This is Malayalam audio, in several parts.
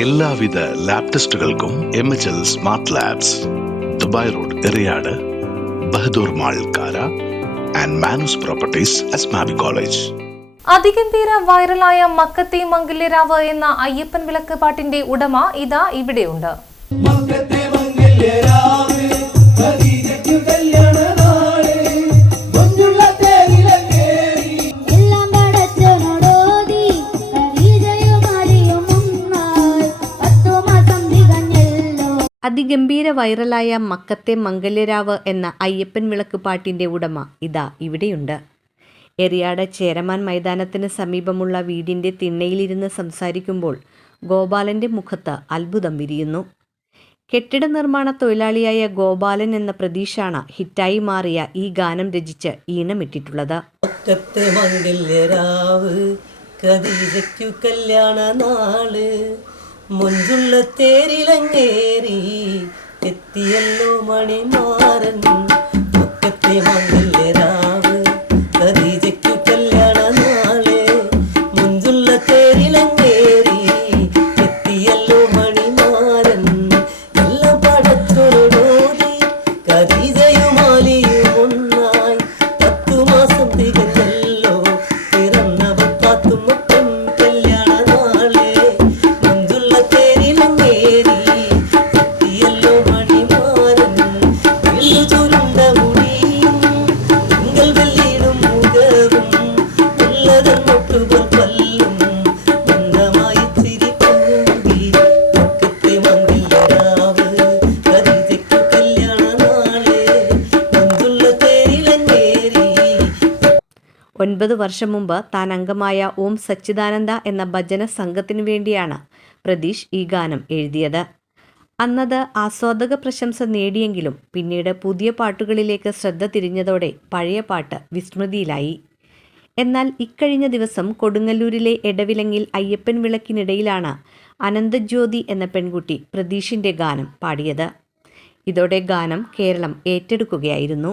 എല്ലാവിധ ലാബ് ടെസ്റ്റുകൾക്കും MHL smart labs, Dubai road, Eriyad, Bahadur mall, Kara and Manus properties, Asmabi college. അതിഗംഭീര വൈറലായ മക്കത്തെ മംഗല്യരാവ് എന്ന അയ്യപ്പൻ വിളക്ക് പാട്ടിന്റെ ഉടമ ഇതാ ഇവിടെയുണ്ട്. അതിഗംഭീര വൈറലായ മക്കത്തെ മംഗല്യരാവ് എന്ന അയ്യപ്പൻ വിളക്ക് പാട്ടിന്റെ ഉടമ ഇതാ ഇവിടെയുണ്ട്. എറിയാട് ചേരമാൻ മൈതാനത്തിന് സമീപമുള്ള വീടിന്റെ തിണ്ണയിലിരുന്ന് സംസാരിക്കുമ്പോൾ ഗോപാലന്റെ മുഖത്ത് അത്ഭുതം വിരിയുന്നു. കെട്ടിട നിർമ്മാണ തൊഴിലാളിയായ ഗോപാലൻ എന്ന പ്രതീഷാണ് ഹിറ്റായി മാറിയ ഈ ഗാനം രചിച്ച് ഈണമിട്ടിട്ടുള്ളത്. മുഞ്ചുള്ള തേരിലങ്ങേറി എത്തിയല്ലോ മണിമാരൻ, മക്കത്തെ മംഗല്യരാവ് ഖദീജയ്ക്കു കല്യാണ നാള്. മുഞ്ചുള്ള തേരിലങ്ങേറി എത്തിയല്ലോ മണിമാരൻ, എല്ലാം പടത്തൊരോടി ഖദീജയും ആലിയും ഒന്നായി 10 മാസം തികഞ്ഞല്ലോ പിറന്നവർ പാത്തുമ്മ കല്യാണ നാള്. ഒൻപത് വർഷം മുമ്പ് താൻ അംഗമായ ഓം സച്ചിദാനന്ദ എന്ന ഭജന സംഘത്തിനു വേണ്ടിയാണ് പ്രതീഷ് ഈ ഗാനം എഴുതിയത്. അന്നത് ആസ്വാദക പ്രശംസ നേടിയെങ്കിലും പിന്നീട് പുതിയ പാട്ടുകളിലേക്ക് ശ്രദ്ധ തിരിഞ്ഞതോടെ പഴയ പാട്ട് വിസ്മൃതിയിലായി. എന്നാൽ ഇക്കഴിഞ്ഞ ദിവസം കൊടുങ്ങല്ലൂരിലെ എടവിലങ്ങിൽ അയ്യപ്പൻ വിളക്കിനിടയിലാണ് അനന്തജ്യോതി എന്ന പെൺകുട്ടി പ്രതീഷിന്റെ ഗാനം പാടിയത്. ഇതോടെ ഗാനം കേരളം ഏറ്റെടുക്കുകയായിരുന്നു.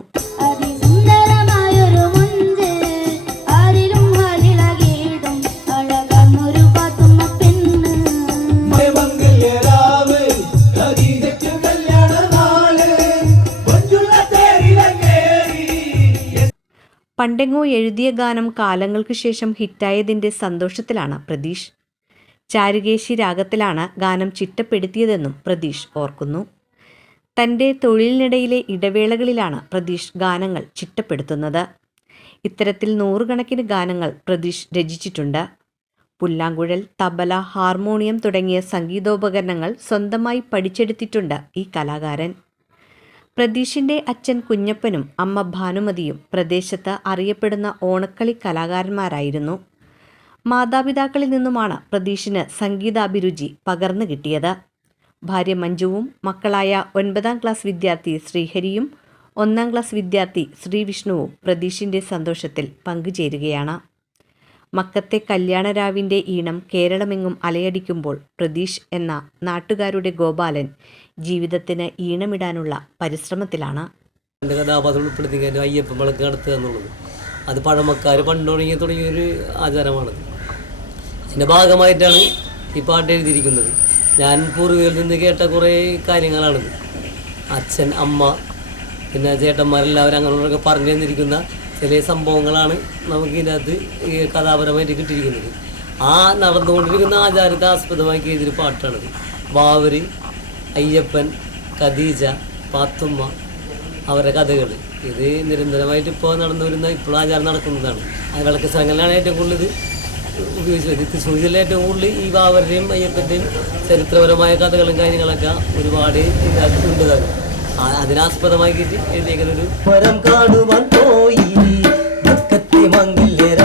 പണ്ടെങ്ങോ എഴുതിയ ഗാനം കാലങ്ങൾക്ക് ശേഷം ഹിറ്റായതിൻ്റെ സന്തോഷത്തിലാണ് പ്രതീഷ്. ചാരുകേശി രാഗത്തിലാണ് ഗാനം ചിട്ടപ്പെടുത്തിയതെന്നും പ്രതീഷ് ഓർക്കുന്നു. തൻ്റെ തൊഴിലിനിടയിലെ ഇടവേളകളിലാണ് പ്രതീഷ് ഗാനങ്ങൾ ചിട്ടപ്പെടുത്തുന്നത്. ഇത്തരത്തിൽ 100 കണക്കിന് ഗാനങ്ങൾ പ്രതീഷ് രചിച്ചിട്ടുണ്ട്. പുല്ലാങ്കുഴൽ, തബല, ഹാർമോണിയം തുടങ്ങിയ സംഗീതോപകരണങ്ങൾ സ്വന്തമായി പഠിച്ചെടുത്തിട്ടുണ്ട് ഈ കലാകാരൻ. പ്രതീഷിൻ്റെ അച്ഛൻ കുഞ്ഞപ്പനും അമ്മ ഭാനുമതിയും പ്രദേശത്ത് അറിയപ്പെടുന്ന ഓണക്കളി കലാകാരന്മാരായിരുന്നു. മാതാപിതാക്കളിൽ നിന്നുമാണ് പ്രതീഷിന് സംഗീതാഭിരുചി പകർന്നു കിട്ടിയത്. ഭാര്യ മഞ്ജുവും മക്കളായ 9ാം ക്ലാസ് വിദ്യാർത്ഥി ശ്രീഹരിയും 1ാം ക്ലാസ് വിദ്യാർത്ഥി ശ്രീവിഷ്ണുവും പ്രതീഷിൻ്റെ സന്തോഷത്തിൽ പങ്കുചേരുകയാണ്. മക്കത്തെ കല്യാണരാവിൻ്റെ ഈണം കേരളമെങ്ങും അലയടിക്കുമ്പോൾ പ്രതീഷ് എന്ന നാട്ടുകാരുടെ ഗോപാലൻ ജീവിതത്തിന് ഈണമിടാനുള്ള പരിശ്രമത്തിലാണ്. എൻ്റെ കഥാപാത്രം ഉൾപ്പെടുത്തി അയ്യപ്പൻ വിളക്ക് നടത്തുക എന്നുള്ളത് അത് പഴമക്കാർ പണ്ട് തുടങ്ങിയൊരു ആചാരമാണത്. അതിൻ്റെ ഭാഗമായിട്ടാണ് ഈ പാട്ട് എഴുതിയിരിക്കുന്നത്. ഞാൻ പൂർവികരിൽ നിന്ന് കേട്ട കുറേ കാര്യങ്ങളാണിത്. അച്ഛൻ, അമ്മ, പിന്നെ ചേട്ടന്മാരെല്ലാവരും അങ്ങനെയൊക്കെ പറഞ്ഞു തന്നിരിക്കുന്ന ചില സംഭവങ്ങളാണ് നമുക്ക് ഇതിനകത്ത് കഥാപരമായിട്ട് കിട്ടിയിരിക്കുന്നത്. ആ നടന്നുകൊണ്ടിരിക്കുന്ന ആചാരത്തെ ആസ്പദമാക്കി എഴുതിയൊരു പാട്ടാണിത്. ബാവര്, അയ്യപ്പൻ, ഖദീജ, പാത്തുമ്മ, അവരുടെ കഥകൾ ഇത് നിരന്തരമായിട്ട് ഇപ്പോൾ നടന്നു വരുന്ന ഇപ്പോഴും ആചാരം നടക്കുന്നതാണ്. ആ വിളക്ക് സ്ഥലങ്ങളിലാണ് ഏറ്റവും കൂടുതൽ ഉപയോഗിച്ചത്. തൃശ്ശൂർ ജില്ല ഏറ്റവും കൂടുതൽ ഈ ബാവരുടെയും അയ്യപ്പൻ്റെയും ചരിത്രപരമായ കഥകളും കാര്യങ്ങളൊക്കെ ഒരുപാട് ഇതിനകത്ത് ഉണ്ടതാണ്. അതിനാസ്പദമാക്കിയിട്ട് എഴുതിയേക്കുന്നൊരു കാണുവാൻ പോയി മക്കത്തെ മംഗല്യരാവ്